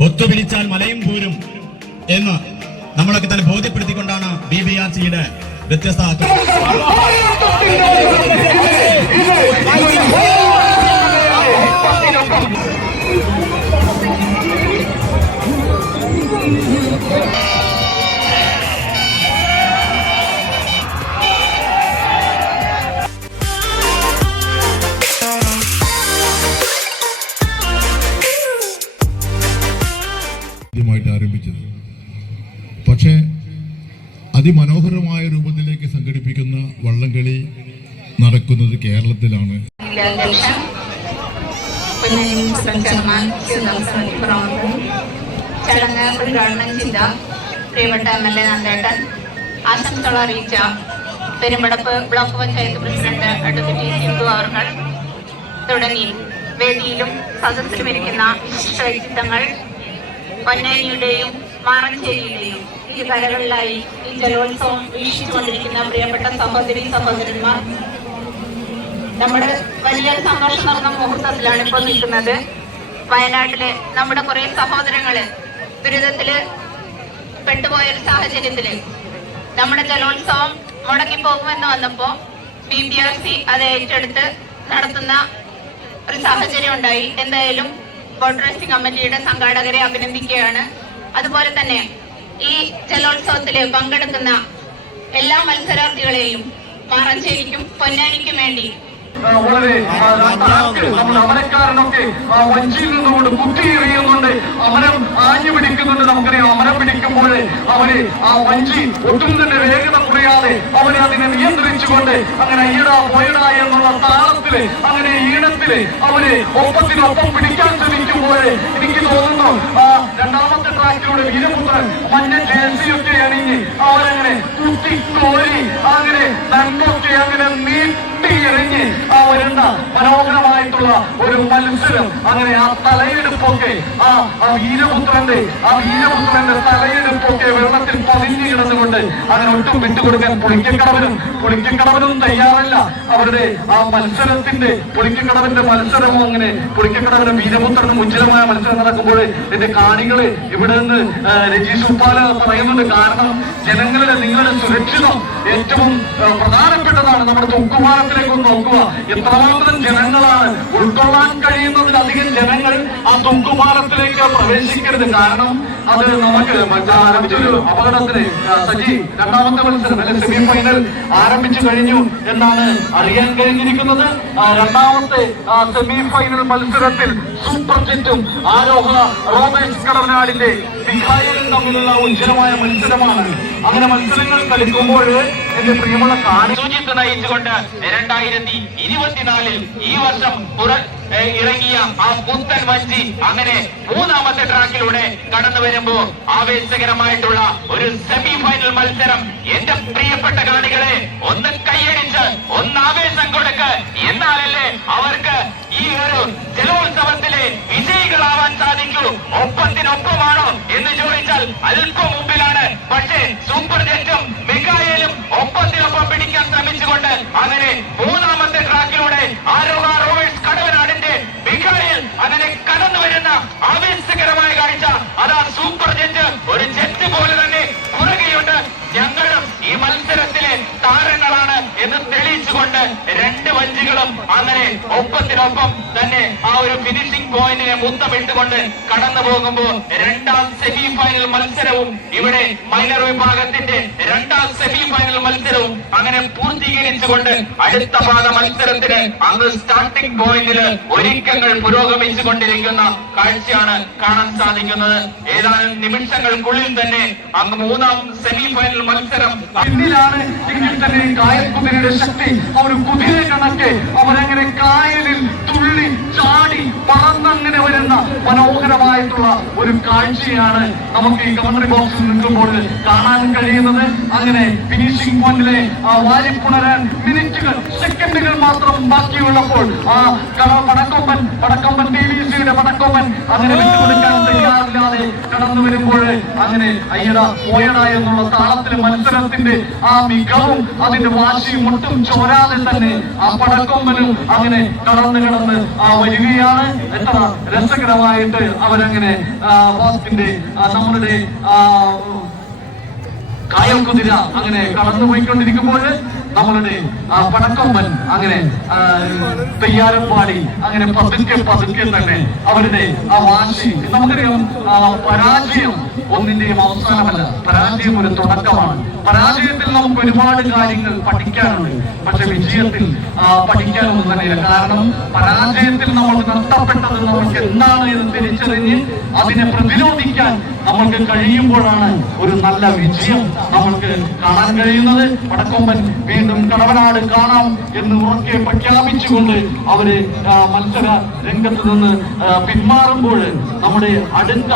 ഒത്തുപിടിച്ചാൽ മലയും പൂരും എന്ന് നമ്മളൊക്കെ തന്നെ ബോധ്യപ്പെടുത്തിക്കൊണ്ടാണ് ബി ബി ആർ സിയുടെ വ്യത്യസ്ത ആദ്യമായിട്ട് ആരംഭിച്ചത്. പക്ഷേ അതിമനോഹരമായ രൂപത്തിലേക്ക് സംഘടിപ്പിക്കുന്ന വള്ളംകളി നടക്കുന്നത് കേരളത്തിലാണ്. Perumpadappu block panchayat president advocate Sindhu അവർകൾ തുടങ്ങി. വേദിയിലും സദസ്സിലും ഇരിക്കുന്ന വിശിഷ്ട വ്യക്തിത്വങ്ങൾ പൊന്നാനിയുടെയും മാറഞ്ചേരിയുടെയും ഈ കരകളിലായി ഈ ജലോത്സവം വീക്ഷിച്ചുകൊണ്ടിരിക്കുന്ന പ്രിയപ്പെട്ട സഹോദരി സഹോദരന്മാർ. നമ്മുടെ വലിയ സന്തോഷം നടന്ന മുഹൂർത്തത്തിലാണ് ഇപ്പോൾ നിൽക്കുന്നത്. വയനാട്ടിലെ നമ്മുടെ കുറെ സഹോദരങ്ങൾ ദുരിതത്തിൽ പെട്ടുപോയ ഒരു സാഹചര്യത്തിൽ നമ്മുടെ ജലോത്സവം മുടങ്ങിപ്പോകുമെന്ന് വന്നപ്പോ ബി പി ആർ സി അത് ഏറ്റെടുത്ത് നടത്തുന്ന ഒരു സാഹചര്യം ഉണ്ടായി. എന്തായാലും ബോട്ട് കമ്മിറ്റിയുടെ സംഘാടകരെ അഭിനന്ദിക്കുകയാണ്. അതുപോലെ തന്നെ ഈ ജലോത്സവത്തിൽ പങ്കെടുക്കുന്ന എല്ലാ മത്സരാർത്ഥികളെയും മാറഞ്ചേരിക്കും പൊന്നാനിക്കും വേണ്ടി വളരെ നമ്മൾ അമരക്കാരനൊക്കെ വഞ്ചിയിൽ നിന്നുകൊണ്ട് കുത്തി എറിയുന്നുണ്ട്. അമരം ആഞ്ഞു പിടിക്കുന്നുണ്ട് നമുക്കറിയാം. അമരം പിടിക്കുമ്പോൾ അവർ ആ വഞ്ചി ഒട്ടും തന്നെ വേഗത കുറയാതെ അവർ അതിനെ നിയന്ത്രിച്ചുകൊണ്ട് അങ്ങനെ ഈടാ പോയടാ എന്നുള്ള താളത്തിൽ അങ്ങനെ ഈണത്തിൽ അവർ ഒപ്പത്തിനൊപ്പം പിടിക്കാൻ ശ്രമിക്കുമ്പോൾ എനിക്ക് തോന്നുന്നു ആ രണ്ടാമത്തെ ട്രാക്കിലൂടെ വീരപുത്രൻ മഞ്ഞ ജേഴ്സിയൊക്കെ അണിഞ്ഞ് അവരങ്ങനെ കുത്തിക്കോരി അങ്ങനെ നന്മൊക്കെ അങ്ങനെ നീട്ടി എറിഞ്ഞ് ആ വരുന്ന മനോഹരമായിട്ടുള്ള ഒരു മത്സരം. അങ്ങനെ ആ തലയെടുപ്പൊക്കെ ആ വീരപുത്രന്റെ ആ വീരപുത്രന്റെ തലയെടുപ്പൊക്കെ വെള്ളത്തിൽ പതിഞ്ഞു കിടന്നുകൊണ്ട് അങ്ങനെ ഒട്ടും വിട്ടുകൊടുക്കാൻ പുളിക്കക്കടവനും പുളിക്കക്കടവനും തയ്യാറല്ല. അവരുടെ ആ മത്സരത്തിന്റെ പുളിക്കക്കടവന്റെ മത്സരവും അങ്ങനെ പുളിക്കക്കടവനും വീരപുത്രനും ഉജ്ജ്വലമായ മത്സരം നടക്കുമ്പോൾ എന്റെ കാണികൾ ഇവിടെ നിന്ന് രജീഷ് ഉപ്പാല പറയുന്നുണ്ട്. കാരണം ജനങ്ങളുടെ നിങ്ങളുടെ സുരക്ഷിതം ഏറ്റവും പ്രധാനപ്പെട്ടതാണ് നമ്മുടെ തുക്കുമാരത്തിലേക്ക് ഒന്ന് നോക്കുക. എത്രമാത്രം ജനങ്ങളാണ് ഉൾക്കൊള്ളാൻ കഴിയുന്നതിലധികം ജനങ്ങൾ ആ തുക്കുപാലത്തിലേക്ക് പ്രവേശിക്കരുത്. കാരണം അത് നമുക്ക് ആരംഭിച്ചൊരു അപകടത്തിന് സജി രണ്ടാമത്തെ മത്സരം അല്ലെ സെമി ഫൈനൽ ആരംഭിച്ചു കഴിഞ്ഞു എന്നാണ് അറിയാൻ കഴിഞ്ഞിരിക്കുന്നത്. രണ്ടാമത്തെ സെമി ഫൈനൽ മത്സരത്തിൽ സൂപ്പർ ജെറ്റും ആരോഹ റോമേഷ് കടവനാടിന്റെ മിഖായലും തമ്മിലുള്ള ഉജ്ജ്വലമായ മത്സരമാണ് അങ്ങനെ മത്സരങ്ങൾ കളിക്കുമ്പോൾ എന്റെ പ്രിയമുള്ള കാണി സുജിത്ത് നയിച്ചുകൊണ്ട് രണ്ടായിരത്തി ഇരുപത്തിനാലിൽ ഈ വർഷം പുറ ഇറങ്ങിയ ആ പുത്തൻ വഞ്ചി അങ്ങനെ മൂന്നാമത്തെ ട്രാക്കിലൂടെ കടന്നു വരുമ്പോ ആവേശകരമായിട്ടുള്ള ഒരു സെമി ഫൈനൽ മത്സരം. എന്റെ പ്രിയപ്പെട്ട കാണികളെ ഒന്ന് കൈയടിച്ച് ഒന്ന് ആവേശം കൊടുക്ക്. എന്നാലല്ലേ അവർക്ക് ഈ ഒരു ജലോത്സവത്തിലെ വിജയികളാവാൻ സാധിക്കൂ. ഒപ്പത്തിനൊപ്പമാണോ എന്ന് ചോദിച്ചാൽ അല്പം മുമ്പിലാണ്. പക്ഷേ സൂപ്പർ ജെറ്റും മെഗായലും ഒപ്പത്തിനൊപ്പം പിടിക്കാൻ ശ്രമിച്ചുകൊണ്ട് അങ്ങനെ മൂന്നാമത്തെ ട്രാക്കിലൂടെ ആരോഹ റോവേഴ്സ് കടവനാടിന്റെ മെഗായൽ അങ്ങനെ കടന്നു വരുന്ന ആവേശകരമായ കാഴ്ച. അതാ സൂപ്പർ ജെറ്റ് ഒരു ജെറ്റ് പോലെ തന്നെ വഞ്ചികളും അങ്ങനെ ഒപ്പത്തിനൊപ്പം തന്നെ ആ ഒരു ഫിനിഷിംഗ് പോയിന്റിനെ മുത്തമിട്ടുകൊണ്ട് കടന്നു പോകുമ്പോൾ രണ്ടാം സെമി ഫൈനൽ മത്സരവും ഇവിടെ മൈനർ വിഭാഗത്തിന്റെ രണ്ടാം സെമി ഫൈനൽ മത്സരവും അങ്ങനെ പൂർത്തീകരിച്ചുകൊണ്ട് അടുത്ത പാത മത്സരത്തിന് അങ്ങ് സ്റ്റാർട്ടിംഗ് പോയിന്റിൽ ഒരുക്കങ്ങൾ പുരോഗമിച്ചു കൊണ്ടിരിക്കുന്ന കാഴ്ചയാണ് കാണാൻ സാധിക്കുന്നത്. ഏതാനും നിമിഷങ്ങൾക്കുള്ളിൽ തന്നെ അങ്ങ് മൂന്നാം സെമി ഫൈനൽ മത്സരം കായൽ കുതിരയുടെ ശക്തി? ഒരു കുതിരയെ കണക്കെ അവരങ്ങനെ കായലിൽ തുള്ളി ചാടി പറന്നങ്ങനെ വരുന്ന മനോഹരമായിട്ടുള്ള ഒരു കാഴ്ചയാണ് നമുക്ക് ഈ കമന്ററി ബോക്സിൽ നിൽക്കുമ്പോൾ കാണാൻ കഴിയുന്നത്. അങ്ങനെ ഫിനിഷിംഗ് പോയിന്റിലെ ആ വാരിപ്പുണരാൻ മിനിറ്റുകൾ സെക്കൻഡുകൾ മാത്രം ബാക്കിയുള്ളപ്പോൾ ആ പടക്കൊമ്പൻ പടക്കൊമ്പൻ ടി വി സിയുടെ പടക്കൊമ്പൻ അങ്ങനെ വിട്ടുകൊടുക്കാൻ തയ്യാറില്ലാതെ കടന്നു വരുമ്പോൾ അങ്ങനെ അയ്യട പോയട എന്നുള്ള താളത്തിലെ മത്സരത്തിന്റെ ആ മികവും അതിന്റെ വാശിയും ഒട്ടും ചോരാതെ തന്നെ ആ പടക്കൊമ്പനും അങ്ങനെ കടന്നു കടന്ന് ആ വരികയാണ്. എത്ര രസകരമായിട്ട് അവരങ്ങനെ ബോസ്കിന്റെ നമ്മളുടെ കായൽ കുതിര അങ്ങനെ കടന്നുപോയിക്കൊണ്ടിരിക്കുമ്പോൾ നമ്മളുടെ ആ പടക്കൊമ്പൻ അങ്ങനെ ആ, തെയ്യാരം പാടി അങ്ങനെ പതുക്കെ പതുക്കെ തന്നെ അവരുടെ ആ വാശി നമുക്കറിയാം പരാജയം ഒന്നിന്റെയും അവസാനമല്ല പരാജയം ഒരു തുടക്കമാണ്. പരാജയത്തിൽ നമുക്ക് ഒരുപാട് കാര്യങ്ങൾ പഠിക്കാനുണ്ട്. പക്ഷെ വിജയത്തിൽ പഠിക്കാനൊന്നും തന്നെയില്ല. കാരണം പരാജയത്തിൽ നമ്മൾ നഷ്ടപ്പെട്ടത് നമുക്ക് എന്താണ് എന്ന് തിരിച്ചറിഞ്ഞ് അതിനെ പ്രതിരോധിക്കാൻ നമ്മൾക്ക് കഴിയുമ്പോഴാണ് ഒരു നല്ല വിജയം നമ്മൾക്ക് കാണാൻ കഴിയുന്നത്. വടക്കൊമ്പൻ വീണ്ടും കടവനാട് കാണാം എന്ന് ഉറക്കെ പ്രഖ്യാപിച്ചുകൊണ്ട് അവർ മത്സര രംഗത്ത് നിന്ന് പിന്മാറുമ്പോൾ നമ്മുടെ അടുത്ത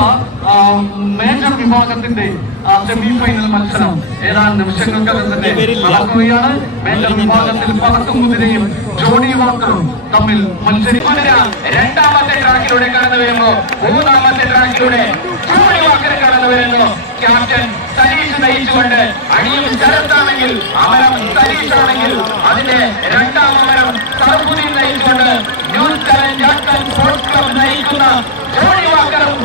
മേജർ വിഭാഗത്തിന്റെ സെമി ഫൈനൽ മത്സരം ഏതാനും നിമിഷങ്ങൾക്കകം തന്നെ നടക്കുകയാണ്. മേജർ വിഭാഗത്തിൽ പറക്കും കുതിരയും ജോഡി വാക്കറും തമ്മിൽ മത്സരിക്കുന്നതിനാൽ രണ്ടാമത്തെ ട്രാക്കിലൂടെ കടന്നു വരുമ്പോ മൂന്നാമത്തെ ട്രാക്കിലൂടെ കടന്നു വരുന്നു ക്യാപ്റ്റൻ സലീഷ് നയിച്ചുകൊണ്ട് അണിയും ശരത്താണെങ്കിൽ അമരം സലീഷ് ആണെങ്കിൽ അതിന്റെ രണ്ടാം അമരം സർബുദ്ദീൻ നയിച്ചുകൊണ്ട് new challenge Jackson sports club നയിക്കുന്ന ജോണി വാക്കറും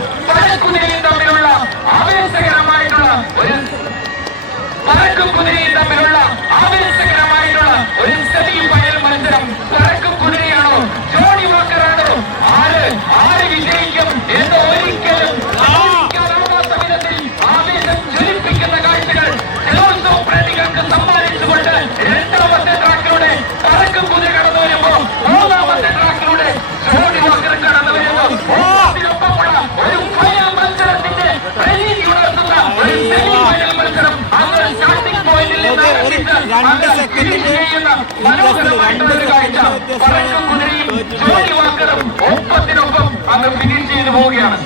തമ്മിലുള്ള ആവേശകരമായിട്ടുള്ള ഒരു പഴക്കും കുതിരയും തമ്മിലുള്ള ആവേശകരമായിട്ടുള്ള ഒരു സെമി ഫൈനൽ മത്സരം പഴക്കും കുതിരയാണോ ജോണി വാക്കറാണോ? ആര്? ആര് വിജയിക്കും എന്ന് ഒരിക്കലും ട്രാക്കിലൂടെ പുതിയ കടന്നു വരുമ്പോ മൂന്നാമത്തെ ട്രാക്കിലൂടെ ജോണി വാക്കർ കടന്നു വരുന്നു ഓണത്തിനൊപ്പമുള്ള ഒരു ഫൈനൽ മത്സരത്തിന്റെ പ്രതീതി ഉണർത്തുന്ന ഒരു സെമി ഫൈനൽ മത്സരം അങ്ങനെ സ്റ്റാർട്ടിംഗ് പോയിന്റിൽ ചെയ്യുന്ന മനോഹരമായിട്ടുള്ള ഒരു കാഴ്ച. പറക്കും കുതിരയും ജോണി വാക്കറും ഒപ്പത്തിനൊപ്പം അങ്ങ് ഫിനിഷ് ചെയ്തു പോവുകയാണ്.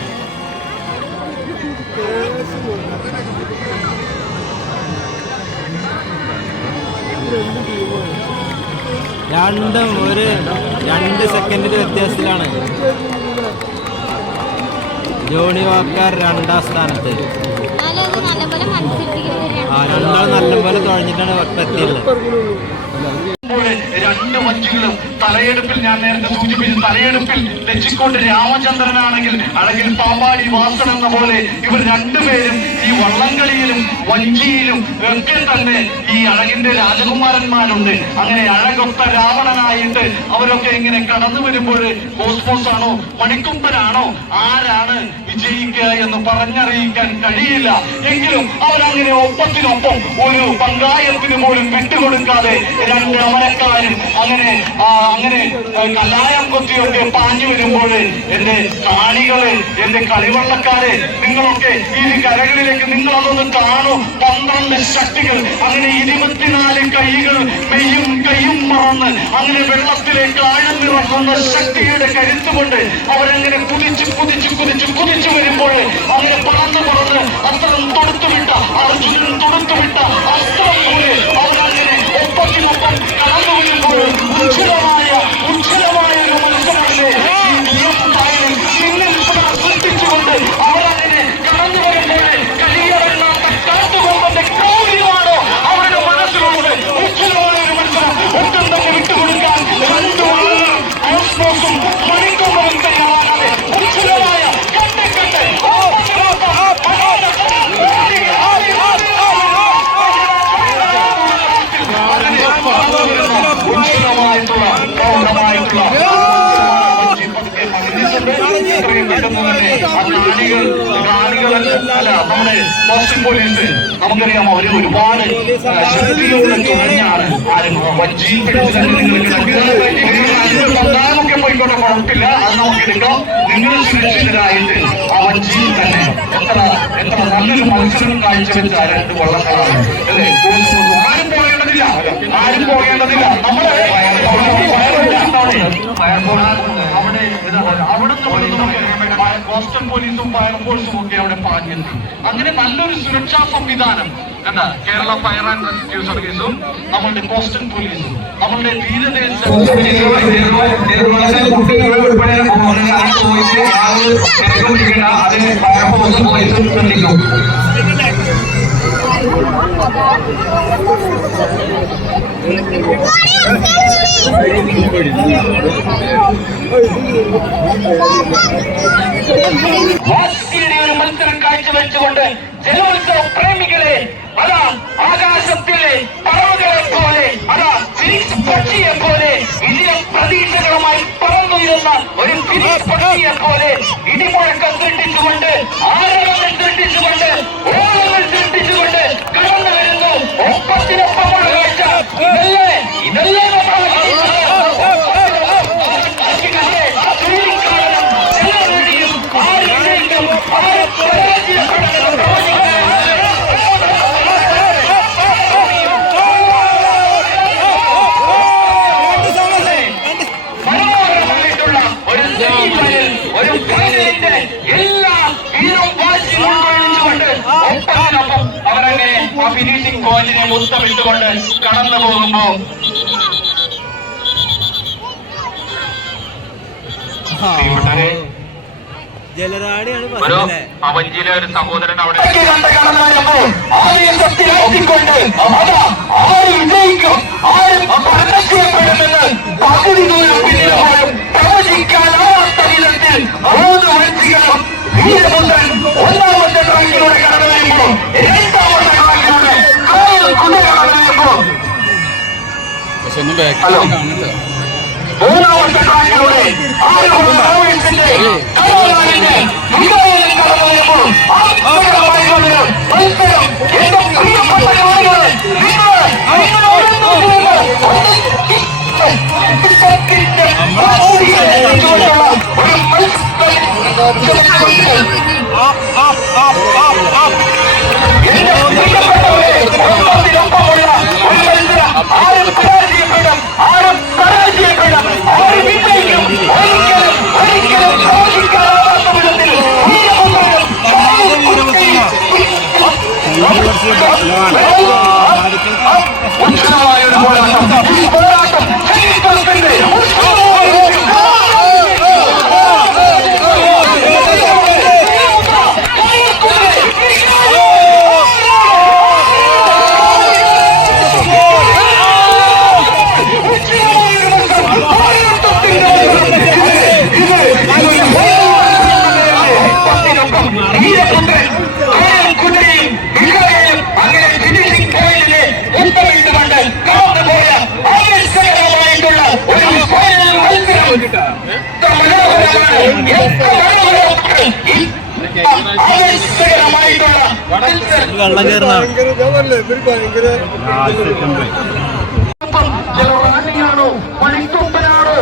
രണ്ടും ഒരു രണ്ട് സെക്കൻഡിന്റെ വ്യത്യാസത്തിലാണ്. ജോണി വാക്കാർ രണ്ടാം സ്ഥാനത്ത്. ആ രണ്ടാൾ നല്ലപോലെ തുഴഞ്ഞിട്ടാണ് എത്തിയുള്ളത് ഇപ്പോൾ രണ്ട് വഞ്ചികളും തലയെടുപ്പിൽ ഞാൻ നേരത്തെ സൂചിപ്പിച്ചു തലയെടുപ്പിൽ തെച്ചിക്കോട്ട് രാമചന്ദ്രനാണെങ്കിൽ അല്ലെങ്കിൽ പാമ്പാടി വാസൻ എന്ന പോലെ ഇവർ രണ്ടുപേരും ഈ വള്ളംകളിയിലും വഞ്ചിയിലും ഒക്കെ തന്നെ ഈ അഴകിന്റെ രാജകുമാരന്മാരുണ്ട്. അങ്ങനെ അഴകൊത്ത രാവണനായിട്ട് അവരൊക്കെ ഇങ്ങനെ കടന്നു വരുമ്പോൾ കോസ്മോസ് ആണോ മണിക്കുമ്പനാണോ ആരാണ് വിജയിക്കുക എന്ന് പറഞ്ഞറിയിക്കാൻ കഴിയില്ല. എങ്കിലും അവരങ്ങനെ ഒപ്പത്തിനൊപ്പം ഒരു പങ്കായത്തിന് പോലും വിട്ടുകൊടുക്കാതെ രണ്ട് അമരക്കാരും അങ്ങനെ അങ്ങനെ കല്ലായം കൊത്തിയൊക്കെ പാഞ്ഞു വരുമ്പോൾ എന്റെ കാണികളെ എന്റെ കളിവള്ളക്കാരെ നിങ്ങളൊക്കെ ഈ കരകളിലേക്ക് നിങ്ങൾ അതൊന്ന് കാണൂ. പന്ത്രണ്ട് ശക്തികൾ അങ്ങനെ ഇരുപത്തിനാല് കൈകൾ മെയ്യും കൈയും മറന്ന് അങ്ങനെ വെള്ളത്തിലേക്ക് നിറക്കുന്ന ശക്തിയുടെ കരുത്തുകൊണ്ട് അവരങ്ങനെ കുതിച്ച് കുതിച്ച് കുതിച്ച് കുതിച്ചു വരുമ്പോൾ അങ്ങനെ പറന്ന് പറന്ന് അസ്ത്രം തൊടുത്തുവിട്ട അർജുനൻ തൊടുത്തുവിട്ട അസ്ത്രം പോലെ നമുക്കറിയാം അവർ ഒരുപാട് ശക്തിയുള്ള ശക്തിയോടെ തുഴഞ്ഞാണ് ആരും വഞ്ചി സന്താനമൊക്കെ പോയിക്കോട്ടെ കുഴപ്പമില്ല. അത് നമുക്ക് എടുക്കാം നിങ്ങൾ സുരക്ഷിതരായിട്ട് ആ വഞ്ചിയിൽ തന്നെ. എത്ര എത്ര നല്ലൊരു മത്സരം കാഴ്ചവെച്ച രണ്ട് വള്ളങ്ങളാണ് അല്ലേ? ആരും പോകേണ്ടതില്ല. ആരും പോകേണ്ടതില്ല. നമ്മൾ അവിടെ അവിടുന്ന് കോസ്റ്റൽ പോലീസും ഫയർഫോഴ്സും ഒക്കെ അവിടെ പാഞ്ഞെത്തി അങ്ങനെ നല്ലൊരു സുരക്ഷാ സംവിധാനം എന്താ കേരള ഫയർ ആൻഡ് റെസ്ക്യൂ സർവീസും നമ്മളുടെ കോസ്റ്റൽ പോലീസും നമ്മളുടെ തീരദേശ വാശിയുടെ ഒരു മത്സരം കാഴ്ചവെച്ചുകൊണ്ട് ജലോത്സവ പ്രേമികളെ അതാ ആകാശത്തിലെ പറവുകളെ പോലെ അതാ ഫിനിക്സ് പക്ഷിയെ പോലെ വിജയ പ്രതീക്ഷകളുമായി പറന്നുയരുന്ന ഒരു ഫിനിക്സ് പക്ഷിയെ പോലെ ഇടിമുഴക്കം സൃഷ്ടിച്ചുകൊണ്ട് ആരവങ്ങൾ സൃഷ്ടിച്ചുകൊണ്ട് ഓളങ്ങൾ സൃഷ്ടിച്ചുകൊണ്ട് കടന്നു വരുന്നു. ഒപ്പത്തിനൊപ്പമുള്ള കാഴ്ച ഇതല്ലേ ഇതല്ലേ നമ്മൾ വാശിയും ഉൾക്കൊള്ളിച്ചുകൊണ്ട് അവരങ്ങനെ ആ ഫിനിഷിംഗ് പോയിന്റിനെ മുത്തമിട്ടുകൊണ്ട് കടന്നു പോകുമ്പോ ഒരു അവഞ്ചിയിലെ ഒരു സഹോദരൻ അവിടെ കണ്ട കടന്നു വരുമ്പോൾ ആവേശത്തിൽ ആറ്റിക്കൊണ്ട് അതാ ആര് വിജയിക്കും ആര് പരാജയപ്പെടുമെന്ന് പകുതി ദൂരം പ്രവചിക്കാനാവാത്ത വിധത്തിൽ മൂന്ന് വഞ്ചികളും വീരമുണ്ടൻ ഒന്നാമത്തെ ട്രാക്കിലൂടെ കടന്നു വരുമ്പോൾ രണ്ടാമത്തെ ട്രാക്കിലൂടെ കായൽ കുതിര കടന്നു വരുമ്പോൾ ഹലോ മൂന്നാമത്തെ ട്രാക്കിലൂടെ ആരോഗ്യ Oh! ജലറാണിയാണോ മണിക്കൊമ്പനാണോ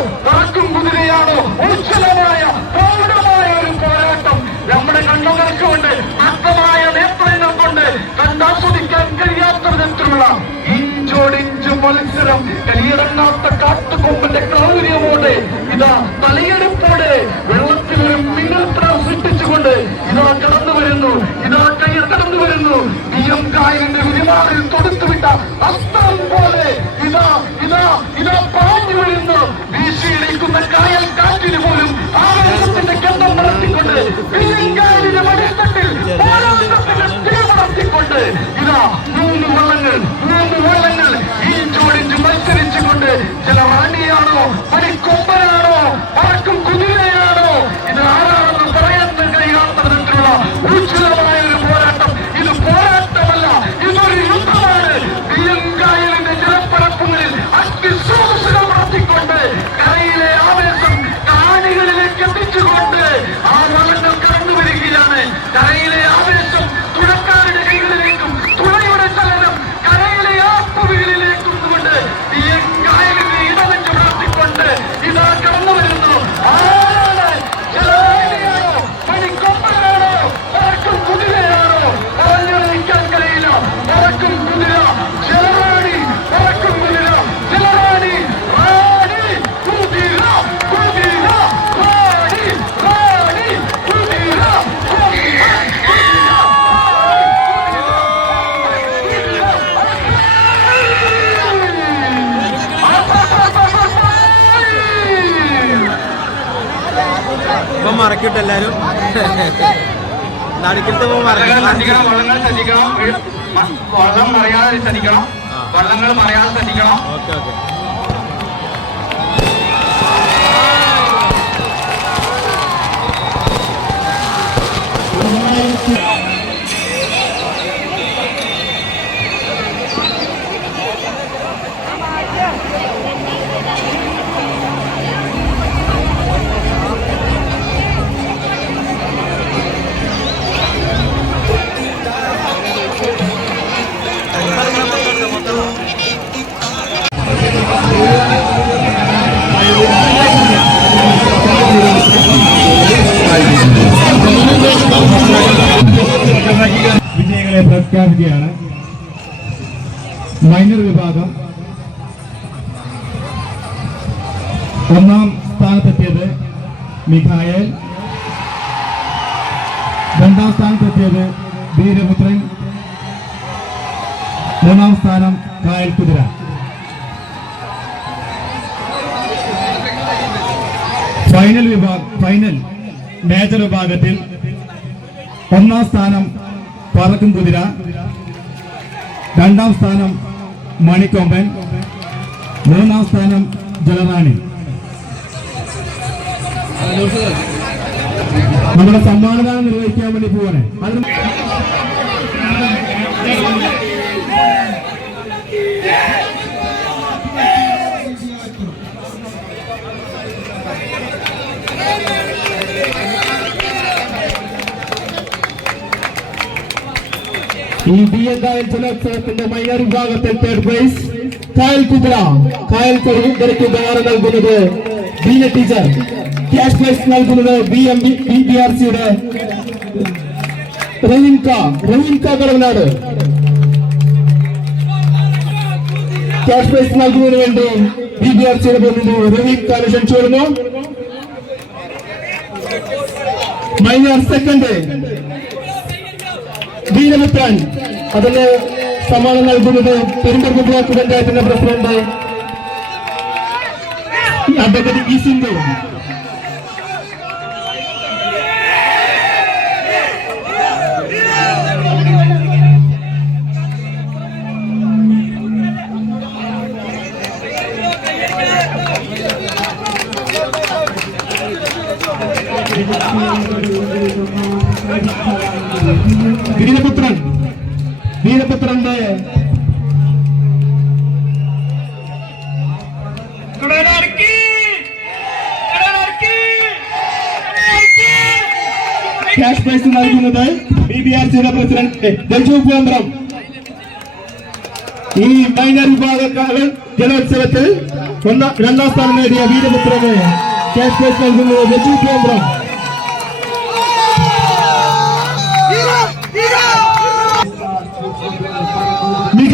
കുതിരയാണോ? ഉജ്ജ്വലമായ പ്രൗഢമായ ഒരു പോരാട്ടം നമ്മുടെ കണ്ണുകൾക്ക് കൊണ്ട് അർത്ഥമായ നേത്രങ്ങൾ കൊണ്ട് കണ്ടാസ്വദിക്കാൻ കഴിയാത്ത വിധത്തിലുള്ള ഇഞ്ചോടിഞ്ച് മത്സരം കലിയിറങ്ങാത്ത കാട്ടുകൊമ്പന്റെ ക്രൗര്യമോടെ ഇതാ തലയെടുപ്പോടെ വെള്ളത്തിൽ ഒരു മിന്നൽത്രം സൃഷ്ടിച്ചുകൊണ്ട് ഇതാ കടന്നു വരുന്നു ഇതാ കയ്യിൽ കടന്നു വരുന്നു ബിയം കായലിന്റെ ഉരുമാറിൽ തൊടുത്തുവിട്ട അസ്ത്രം പോലെ ഇതാ ഇതാ ഇതാ പാഞ്ഞു വീഴുന്നു. വീശിയിടിക്കുന്ന കായൽ കാറ്റിന് പോലും ആവേശത്തിന്റെ ഗന്ധം നടത്തിക്കൊണ്ട് പിന്നിൻകായലിന്റെ മടിത്തട്ടിൽ പോരാട്ടത്തിന്റെ തീവ്രത്തിക്കൊണ്ട് ഇതാ മൂന്ന് വള്ളങ്ങൾ മൂന്ന് വള്ളങ്ങൾ ഈ ജോഡിഞ്ച് മത്സരിച്ചുകൊണ്ട് ചില റാണിയാണോ പണിക്കൊമ്പനാണോ പറക്കും കുതിരയാണോ ഇത് ആരാണെന്ന് കേട്ടോ എല്ലാരും നടുക്കിലത്തെ വള്ളങ്ങൾ ശ്രദ്ധിക്കണം ശ്രദ്ധിക്കണം. വള്ളം മറിയാതെ ശ്രദ്ധിക്കണം. വള്ളങ്ങൾ മറിയാതെ ശ്രദ്ധിക്കണം. Okay okay. വിജയികളെ പ്രഖ്യാപിക്കുകയാണ് മൈനർ വിഭാഗം. ഒന്നാം സ്ഥാനത്തെത്തിയത് മിഖായൽ. രണ്ടാം സ്ഥാനത്തെത്തിയത് വീരപുത്രൻ. മൂന്നാം സ്ഥാനം കായൽ കുതിര. ഫൈനൽ വിഭാഗം ഫൈനൽ മേജർ വിഭാഗത്തിൽ പറക്കും കുതിര രണ്ടാം സ്ഥാനം മണിക്കൊമ്പൻ. മൂന്നാം സ്ഥാനം ജലറാണി. നമ്മുടെ സമ്മാനദാനം നിർവഹിക്കാൻ വേണ്ടി പോവാണ്. അതിന് ഈ ബി എൻ കായൽ ജലോത്സവത്തിന്റെ മൈനർ വിഭാഗത്തിൽ തേർഡ് പ്രൈസ് കായൽ കുതിര കായൽ കുതിരയ്ക്ക് ഉപഹാരം നൽകുന്നത് ബീന ടീച്ചർ ക്യാഷ് പ്രൈസ് നൽകുന്നത് B M B B R സിയുടെ റഹീംക റഹീംക കടവനാട്. ക്യാഷ് പ്രൈസ് നൽകുന്നതിന് വേണ്ടി ബി ബി ആർ സിയുടെ പ്രതിനിധി റഹീം കാല ക്ഷണിച്ചു വരുന്നു മൈനർ സെക്കൻഡ് വീരമുത്താൻ അതിന് സമ്മാനം നൽകുന്നത് പെരുമ്പറമ്പ് ബ്ലോക്ക് പഞ്ചായത്തിന്റെ president advocate E Sindhu. Veeraputhran. വീരപുത്രന്റെ cash prize നൽകുന്നത് ബി ബി ആർ സിയുടെ പ്രസിഡന്റ് രജു കേന്ദ്രം ഈ മൈനർ വിഭാഗക്കാരൻ ജലോത്സവത്തിൽ രണ്ടാം സ്ഥാനം നേടിയ വീരപുത്രന് ക്യാഷ് പ്രൈസ് നൽകുന്നത് രജു കേന്ദ്രം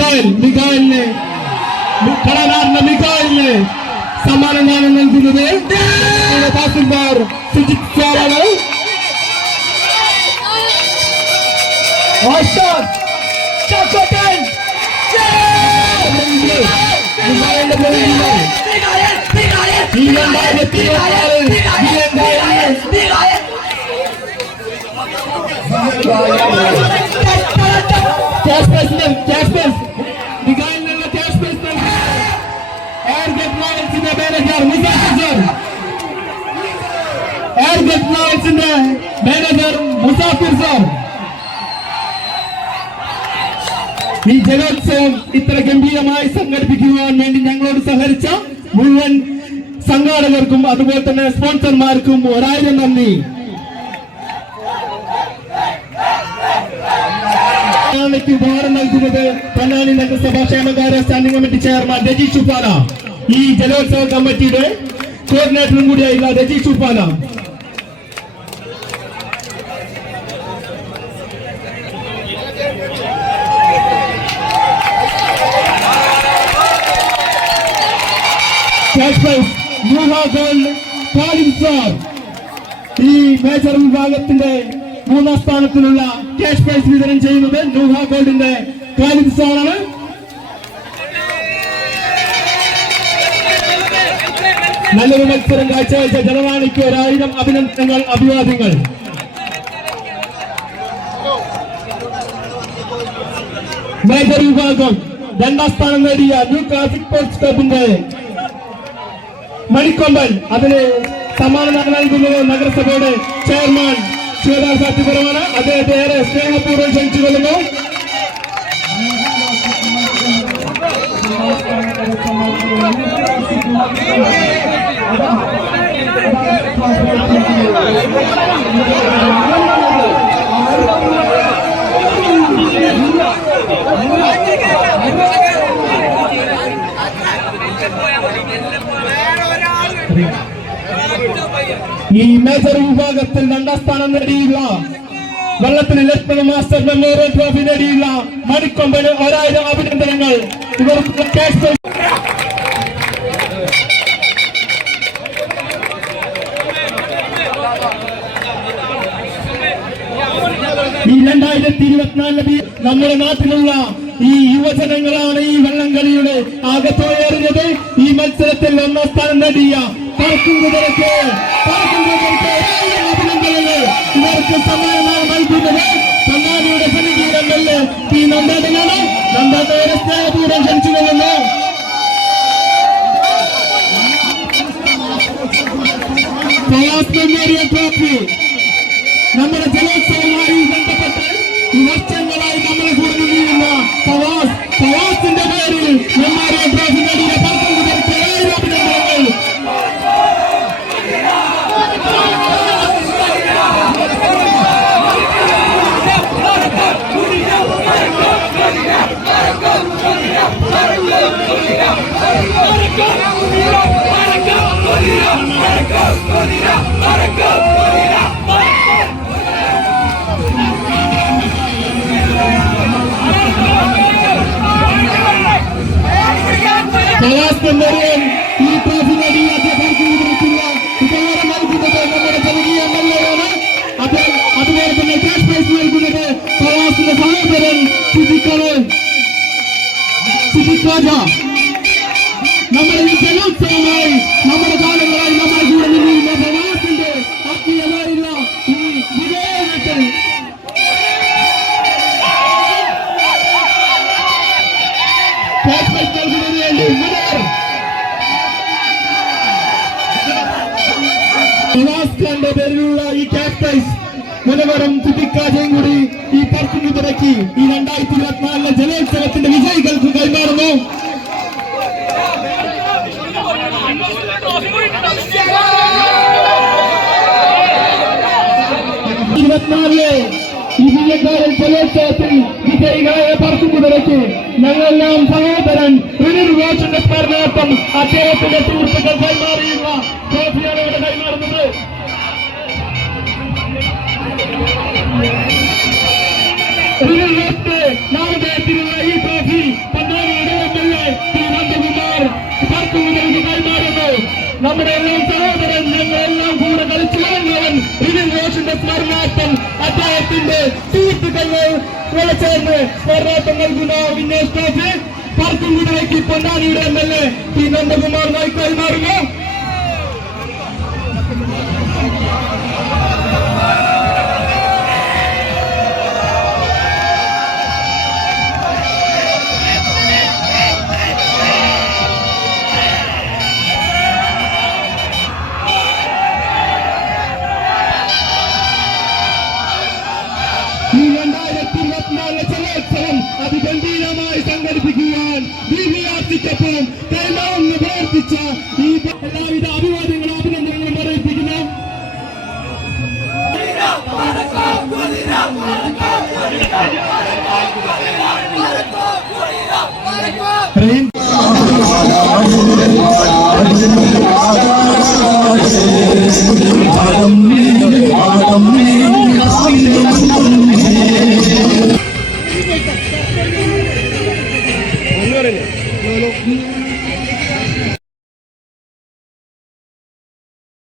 മിഖായിൽ മിഖായിലിന്. കടനാടിന്റെ മിഖായിലിന് സമ്മാനദാനം നൽകുന്നത് നമ്മുടെ തഹസിൽദാർ സുജിത് സാറാണ്. ആശാൻ ചാക്കോട്ടൻ. മിഖായിലിന്റെ പ്രതിനിധി ഈ manager Musafir sir air get നോവൽസിന്റെ manager Musafir sir ഈ ജലോത്സവം ഇത്ര ഗംഭീരമായി സംഘടിപ്പിക്കുവാൻ വേണ്ടി ഞങ്ങളോട് സഹകരിച്ച മുഴുവൻ സംഘാടകർക്കും അതുപോലെ തന്നെ സ്പോൺസർമാർക്കും ഒരായിരം നന്ദി. ഉപഹാരം നൽകുന്നത് പൊന്നാനി നഗരസഭാ ക്ഷേമകാര്യ standing committee chairman Reji Chuppala ഈ ജലോത്സവ കമ്മിറ്റിയുടെ കോർഡിനേറ്ററും കൂടിയായുള്ള രജി ചുപ്പാല ക്യാഷ് പ്രൈസ് യൂഹ ഗോൾഡ് കാലിം സാർ ഈ മേജർ വിഭാഗത്തിന്റെ മൂന്നാം സ്ഥാനത്തിലുള്ള ക്യാഷ് പ്രൈസ് വിതരണം ചെയ്യുന്നത് നൂഹ ഗോൾഡിന്റെ കാലിം നല്ലൊരു മത്സരം കാഴ്ചവെച്ച ജനവാണിക്ക് ഒരായിരം അഭിനന്ദനങ്ങൾ അഭിവാദ്യങ്ങൾ. മേജർ വിഭാഗം രണ്ടാം സ്ഥാനം നേടിയ ന്യൂ ക്ലാസിക് സ്പോർട്സ് ക്ലബിന്റെ മണിക്കൊമ്പൻ. അതിന് സമ്മാനം നൽകുന്നത് നഗരസഭയുടെ ചെയർമാൻ ശിവദാസ് അത്തിപുരമാണ് അദ്ദേഹത്തെ ഏറെ സ്നേഹപൂർവം ക്ഷണിച്ചു കൊള്ളുന്നു ഈ മേജർ വിഭാഗത്തിൽ രണ്ടാം സ്ഥാനം നേടിയുള്ള വെള്ളത്തിന് ലക്ഷ്മണ മാസ്റ്റർ മെമ്മോറിയൽ ട്രോഫി നേടിയുള്ള മണിക്കൊമ്പന് ഒരായിരം അഭിനന്ദനങ്ങൾ. ഇവർക്ക് ഒന്നാം സ്ഥാനം രണ്ടായിരത്തി ഇരുപത്തിനാലിലെ ജലോത്സവത്തിന്റെ വിജയികൾക്ക് കൈമാറുന്നു. ഇരുപത്തിനാലിലെ ഈ വിജയക്കാരൻ ജലോത്സവത്തിൽ വിജയികളെ പറക്കുന്നു തുടക്കി ഞങ്ങളെല്ലാം സഹോദരൻ റിനിർ റോഷന്റെ സ്മരണാർത്ഥം അദ്ദേഹത്തിന്റെ സുഹൃത്തുക്കൾ കൈമാറിയുള്ള ട്രോഫിയാണ് ഇവിടെ കൈമാറുന്നത്. റിനിൽ സുഹൃത്തുക്കൾ കൂടെ ചേർന്ന് സ്മരണാർത്ഥം നൽകുന്ന വിന്നേഴ്സ് ട്രോഫി പറക്കുമുതലേക്ക് പൊന്നാനിയുടെ എം എൽ എ പി നന്ദകുമാറിനായി കൈമാറുക